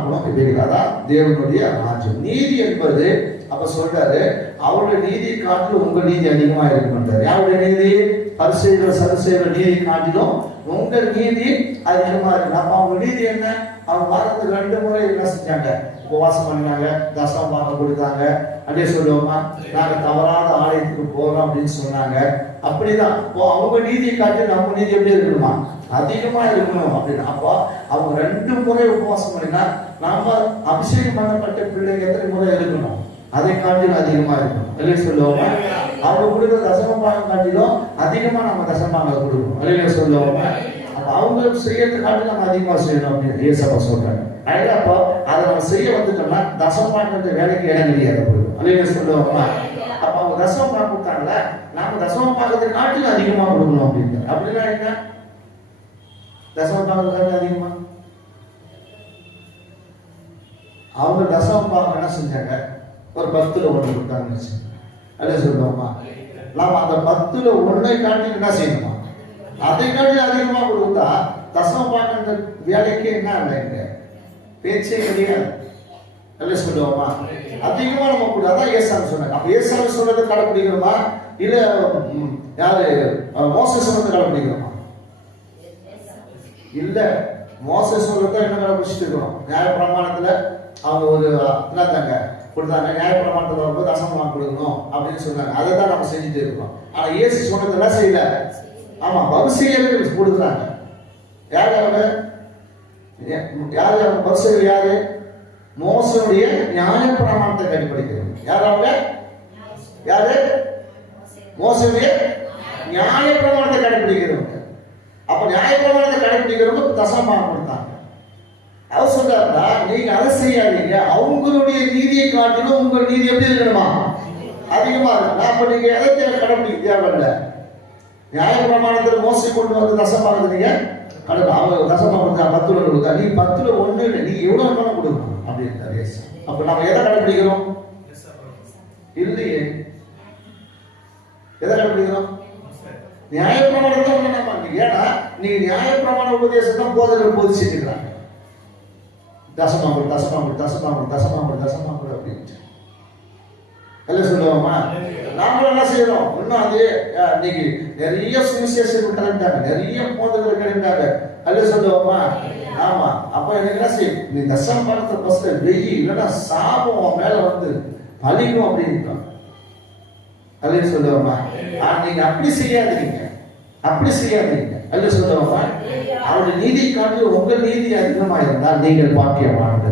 அதான் தேவனுடைய ராஜ்யம். நீதி என்பது அப்ப சொல்றாரு, அவருடைய நீதி காட்டிலும் உங்க நீதி அதிகமா இருக்குன்றாரு. யாருடைய நீதி? பரிசேயர் சதுசேயர் நீதி காட்டிலும் உங்க நீதி அதிகமா இருக்கு. அப்ப அவங்க நீதி என்ன? அவங்க வாரத்துக்கு 2 முறை என்ன செஞ்சாங்க? உபவாசம் பண்ணாங்க, தசம் வாங்க கொடுத்தாங்க. அப்படியே சொல்லுவோமா, நாங்க தவறாத ஆலயத்துக்கு போறோம் அப்படின்னு சொன்னாங்க. அப்படிதான் அவங்க நீதியை காட்டி நம்ம நீதி எப்படி இருக்கணுமா? அதிகமா இருக்கணும் அப்படின்னு. அப்போ அவங்க 2 முறை உபவாசம் பண்ணினா நாம அபிஷேகம் பண்ணப்பட்ட பிள்ளைங்க எத்தனை முறை இருக்கணும்? அதை காட்டிலும் அதிகமா இருக்கணும். இல்லையா சொல்லுவோமா? அவங்க கொடுக்குற தசமபாகம் காட்டிலும் அதிகமா நம்ம தசமபாகம் கொடுக்கணும். இல்லையா சொல்லுவோமா? அப்ப அவங்க செய்யறது காட்டி நம்ம அதிகமா செய்யணும் அப்படின்னு ஏசப்பா சொல்றாங்க. அப்போ அதை நம்ம செய்ய வந்துட்டோம்னா தசமபாகத்தை வேலைக்கு இடம் கிடையாது. இல்லையா சொல்லுவோமா? அப்ப அவங்க தசமபாகம் கொடுத்தாங்கல்ல, நாம தசமபாகத்தை காட்டிலும் அதிகமா கொடுக்கணும் அப்படின்னு. அப்படின்னா என்ன? தசமபாகம் அதிகமா அவங்க தசமபாகம் என்ன செஞ்சாங்க? ஒரு 10ல் 1 கொடுத்தாங்க. அல்ல சொல்லுவோமா? நாம அந்த 10ல் 1 காட்டி என்ன செய்யணுமா? அதை காட்டி அதிகமா கொடுத்தா தசமபாகம் வேலைக்கு என்ன இல்லைங்க, பேச்சே கிடையாது. அல்ல சொல்லுவோமா? அதிகமா நம்ம கூட அதான் ஏசாமி சொன்னாங்க. அப்ப ஏசாமி சொன்னதை கடைபிடிக்கிறோமா இல்ல யாரு மோசே சொன்னதை கடைபிடிக்கிறோமா? இல்ல, மோசே சொல்றத என்ன கடைபிடிச்சிட்டு இருக்கிறோம். நியாய பிரமாணத்துல அவங்க ஒரு என்னத்தாங்க கொடுத்தாங்க, நியாய பிரமாணத்துல வரும்போது தசமபாகம் கொடுக்கணும் அப்படின்னு சொன்னாங்க. அதை தான் நம்ம செஞ்சுட்டு இருக்கோம். ஆனா இயேசு சொன்னதெல்லாம் செய்யல. ஆமா, பரிசேயர்கள் கொடுக்குறாங்க. யாரு அவங்க? யாரு பரிசேயர்? யாரு? மோசேயுடைய நியாய பிரமாணத்தை கடைபிடிக்கிறோம். யாரு அவங்க? யாரு? மோசேயுடைய நியாய பிரமாணத்தை கடைபிடிக்கிறவங்க. அப்ப நியாய பிரமாணத்தை கடைபிடிக்கிறவங்க தசமபாகம் கொடுத்தாங்க. அவர் சொல்றாருன்னா, நீங்க அதை செய்யாதீங்க, அவங்களுடைய நீதியை காட்டிலும் உங்கள் நீதி எப்படி இருக்கணுமா? அதிகமா இருக்கு. அப்ப நீங்க எதை கடைபிடிக்க தேவையில்லை. நியாய பிரமாணத்தில் மோசை கொண்டு வந்து தசமபாகத்தை நீங்க அவங்க தசமபாகம் 10ல் கொடுத்தா நீ 10ல் 1 இல்லை, நீ எவ்வளவு வேணாலும் கொடுக்கணும் அப்படின்னு. அப்ப நம்ம எதை கடைபிடிக்கிறோம்? இல்லையே, எதை கடைபிடிக்கிறோம்? நியாய பிரமாணத்தை நம்ம. ஏன்னா நீங்க நியாய பிரமாண உபதேசம் தான் போதகர்கள் போதிச்சுட்டு இருக்கிறாங்க. தசமபாகம் தசமபாகம் தசமபாகம் தசமபாகம் தசமபாகம் அப்படின்னு எல்லாம் சொல்லுவோமா? நாமளும் என்ன செய்யறோம்? இன்னும் அதே இன்னைக்கு நிறைய சுவிசேஷர்கள் கிடைத்தாங்க, நிறைய போதகர்கள் கிடைத்தாங்க. அல்ல சொல்லுவோமா? ஆமா. அப்ப எனக்கு என்ன செய்யும்? நீ தசமபாகத்தை ஃபர்ஸ்ட் வெயி, இல்லைன்னா சாபம் மேல வந்து பலிக்கும் அப்படின்னு. அல்ல சொல்லுவோமா? நீங்க அப்படி செய்யாதீங்க, அப்படி செய்யாதீங்க. அல்ல சொல்லுவோமா? அவருடைய நீதி காட்டி உங்கள் நீதி அதிகமாக இருந்தால் நீங்கள் பாக்கியவான்கள்.